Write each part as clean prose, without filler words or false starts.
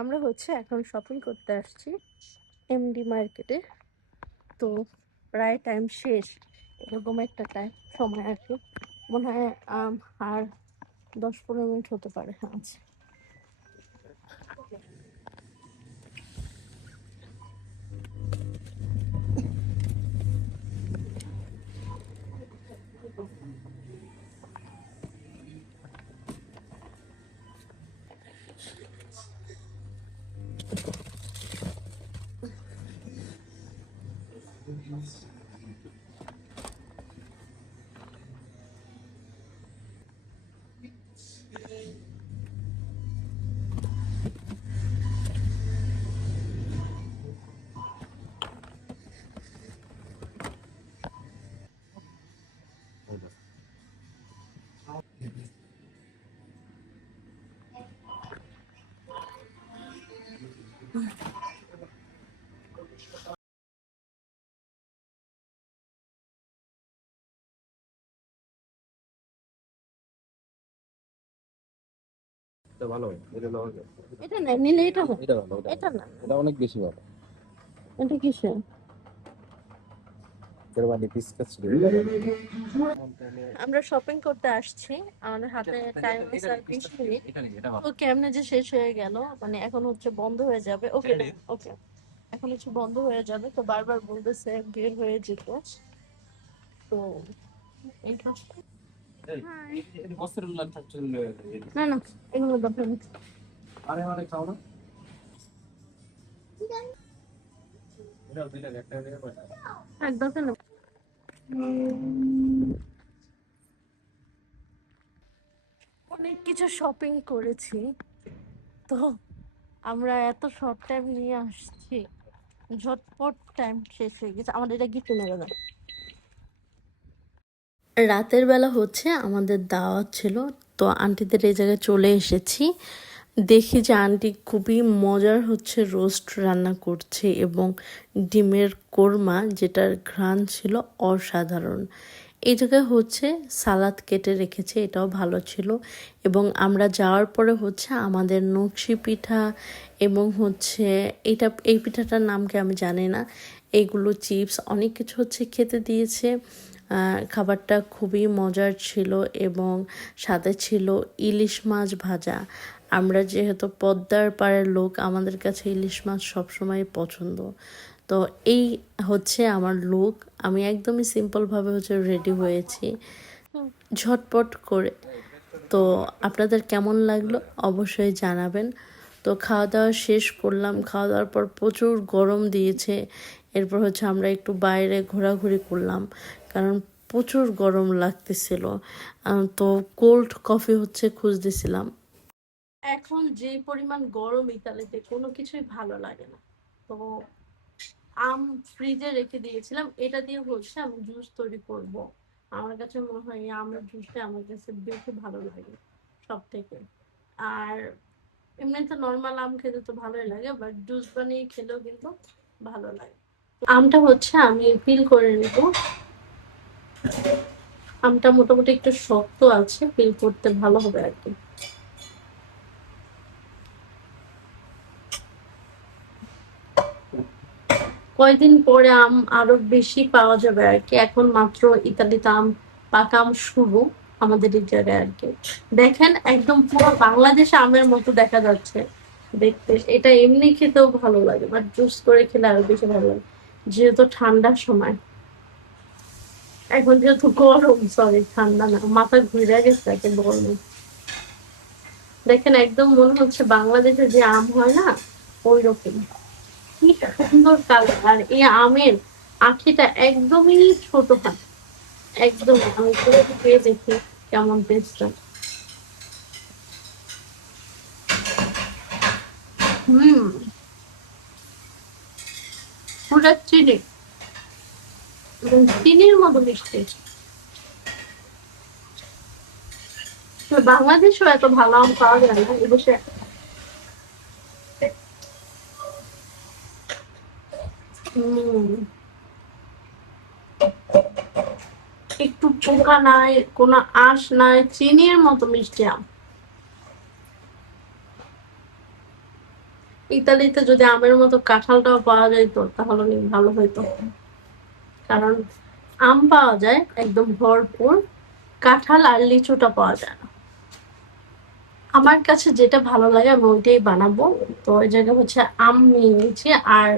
আমরা এখন শপিং করতে আসছি এমডি মার্কেটে। তো প্রায় টাইম শেষ, এরকম একটা টাইম সময় আর কি। মনে হয় আর 10-15 মিনিট হতে পারে। আচ্ছা, এটা ভালো, এটা লওয়া যায়। এটা না নিলে এটা না, এটা ভালো, এটা এটা ভালো। না, এটা অনেক বেশি ভালো। এটা কিসে? এর মানে ডিসকাস আমরা শপিং করতে আসছি, আমাদের হাতে টাইম আছে আর 20 মিনিট। তো কেমনে যে শেষ হয়ে গেল, মানে এখন বন্ধ হয়ে যাবে। ওকে ওকে, এখন বন্ধ হয়ে যাবে। তো বারবার বলতেছে বের হয়ে যেতে। তো এটা না না, এগুলো দরকার নেই। আরে মানে খাও না। এটা দুইটা একটা করে পয়সা। দরকার নেই। অনেক কিছু শপিং করেছি। তো আমরা এত শর্ট টাইম নিয়ে আসছি, ঝটপট টাইম শেষ হয়ে গেছে। আমাদের এটা গিফট মেরে দেয়। রাতের বেলা আমাদের দাওয়াত ছিল। তো আন্টিদের এই জায়গায় চলে এসেছি। দেখি যে আন্টি খুবই মজার রোস্ট রান্না করছে এবং ডিমের কোরমা, যেটার ঘ্রাণ ছিল অসাধারণ। এই জায়গায় সালাদ কেটে রেখেছে, এটাও ভালো ছিল। এবং আমরা যাওয়ার পরে আমাদের নকশি পিঠা এবং এই পিঠাটার নাম কি আমি জানি না, এইগুলো চিপস অনেক কিছু খেতে দিয়েছে। খাবারটা খুবই মজার ছিল এবং সাথে ছিল ইলিশ মাছ ভাজা। আমরা যেহেতু পদ্মার পাড়ের লোক, আমাদের কাছে ইলিশ মাছ সবসময় পছন্দ। তো এই আমার লুক। আমি একদমই সিম্পলভাবে রেডি হয়েছি, ঝটপট করে। তো আপনাদের কেমন লাগলো অবশ্যই জানাবেন। তো খাওয়া দাওয়া শেষ করলাম। খাওয়া দাওয়ার পর প্রচুর গরম দিয়েছে। এরপর আমরা একটু বাইরে ঘোরাঘুরি করলাম, কারণ প্রচুর গরম লাগতেছিল। তো কোল্ড কফি খুঁজতেছিলাম। এখন যে পরিমাণ গরম ইতালিতে, কোনো কিছুই ভালো লাগে না। তো আম ফ্রিজে রেখে দিয়েছিলাম, এটা দিয়ে আমি জুস তৈরি করব। আমার কাছে মনে হয় এই আমের জুসটা আমার কাছে বেশি ভালো লাগে সব থেকে। আর এমনিতে নর্মাল আম খেতে তো ভালোই লাগে, বাট জুস বানিয়ে খেলেও কিন্তু ভালো লাগে। আমটা আমি পিল করে নেব। আমটা মোটামুটি একটু শক্ত আছে, পিল করতে ভালো হবে আর কি। কয়দিন পরে আম আরো বেশি পাওয়া যাবে আর কি। এখন মাত্র ইতালিতে পাকা আম শুরু আমাদের এই জায়গায় আর কি। দেখেন একদম পুরো বাংলাদেশে আমের মতো দেখা যাচ্ছে দেখতে। এটা এমনি খেতেও ভালো লাগে, বাট জুস করে খেলে আরো বেশি ভালো লাগে, যেহেতু ঠান্ডার সময়। এখন যেহেতু গরম, সরি ঠান্ডা না, মাথা ঘুরে গেছে একে গরমে। দেখেন একদম মনে হচ্ছে বাংলাদেশে যে আম হয় না, ওই রকম। কি সুন্দর কালার। আর এই আমের আখিটা একদমই ছোট হয়, একদম। আমি খেয়ে দেখি কেমন টেস্টটা। হুম, পুরা চিনি এবং চিনির মতো মিষ্টি। বাংলাদেশেও এত ভালো আম পাওয়া যায় না এদেশে। হম, একটু পোকা নাই, কোনো আঁশ নাই, চিনির মতো মিষ্টি আম। ইতালিতে যদি আমের মতো কাঁঠালটাও পাওয়া যেত তাহলে অনেক ভালো হতো, কারণ আম পাওয়া যায় একদম ভরপুর, কাঁঠাল আর লিচুটা পাওয়া যায় না। আমার কাছে যেটা ভালো লাগে আমি ওইটাই বানাবো। তো ওই জায়গায় হচ্ছে আম নিয়ে নিয়েছি আর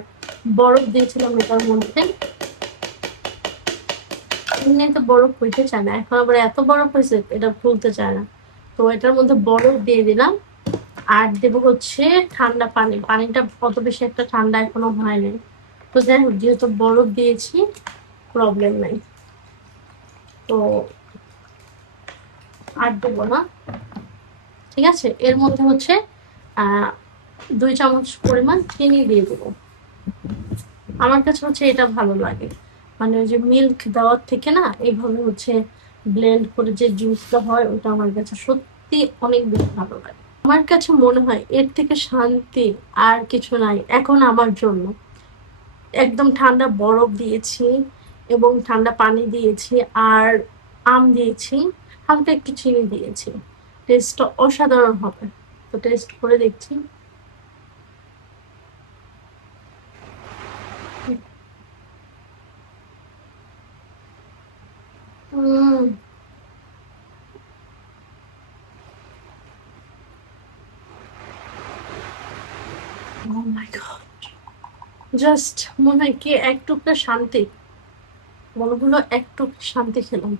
বরফ দিয়েছিলাম এটার মধ্যে। এমনিতে বরফ হইতে চায় না, এখন আবার এত বরফ হয়েছে এটা ফুলতে চায় না। তো এটার মধ্যে বরফ দিয়ে দিলাম আর দেবো হচ্ছে ঠান্ডা পানি। পানিটা অত বেশি একটা ঠান্ডা এখনো হয়নি। তো যাই হোক, যেহেতু বরফ দিয়েছি প্রবলেম নাই। তো আর দেবো না, ঠিক আছে। এর মধ্যে হচ্ছে 2 চামচ পরিমাণ চিনি দিয়ে দেবো। আমার কাছে হচ্ছে এটা ভালো লাগে, মানে ওই যে মিল্ক দেওয়ার থেকে না এইভাবে হচ্ছে ব্লেন্ড করে যে জুসটা হয় ওটা আমার কাছে সত্যি অনেক বেশি ভালো লাগে। আমার কাছে মনে হয় এর থেকে শান্তি আর কিছু নাই এখন আমার জন্য। একদম ঠান্ডা বরফ দিয়েছি এবং ঠান্ডা পানি দিয়েছি আর আম দিয়েছি, হালকা একটু চিনি দিয়েছি। টেস্টটা অসাধারণ হবে। তো টেস্ট করে দেখছি। উম ও মাই গড, জাস্ট মনে হয় কি এক টুকরা শান্তি, মনে হলো এক টুকরা শান্তি খেলাম।